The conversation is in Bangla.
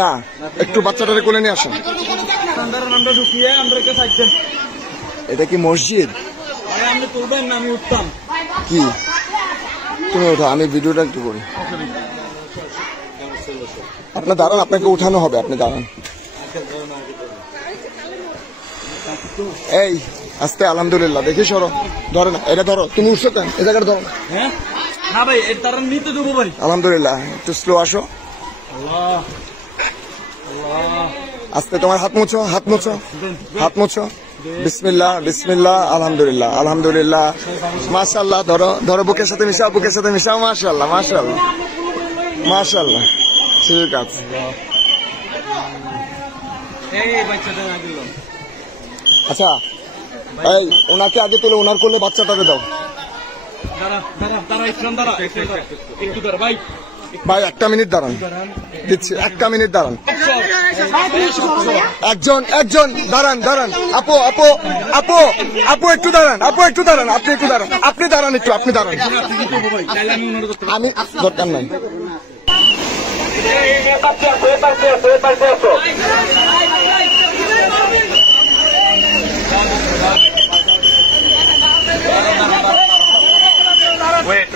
না একটু বাচ্চাটারে কোলে নিয়ে আসেন। এটা কি মসজিদ? আমি উঠতাম কি তুমি ওঠো, আমি ভিডিওটা একটু করি। আপনার দাঁড়ান, আপনাকে উঠানো হবে, আপনি দাঁড়ান। এই আস্তে, আলহামদুলিল্লাহ। দেখি সরো, ধরে না, এটা ধরো। তুমি উঠছো কেন? এই জায়গাটা ধরো। হ্যাঁ না ভাই, এর তারা নিতে দেবো ভাই। আলহামদুলিল্লাহ, একটু স্লো আসো। আস্তে, তোমার হাত মুছো, হাত মুছো, হাত মুছো। বিসমিল্লাহ, বিসমিল্লাহ, আলহামদুলিল্লাহ, আলহামদুলিল্লাহ, মাশাআল্লাহ। ধরো ধরো, বুকের সাথে মিশাও, বুকের সাথে মিশাও। মাশাআল্লাহ, মাশাআল্লাহ, মাশাআল্লাহ। ঠিক আছে। আচ্ছা, এই ওনাকে আগে তোলে, ওনার করলে বাচ্চাটাকে দাও। ভাই 1 মিনিট দাঁড়ান, দিচ্ছি 1 মিনিট দাঁড়ান। একজন দাঁড়ান, দাঁড়ান। আপু আপু আপু আপু একটু দাঁড়ান, আপু একটু দাঁড়ান, আপনি একটু দাঁড়ান, আপনি দাঁড়ান একটু, আপনি দাঁড়ান। আমি দরকার নাই। Wait.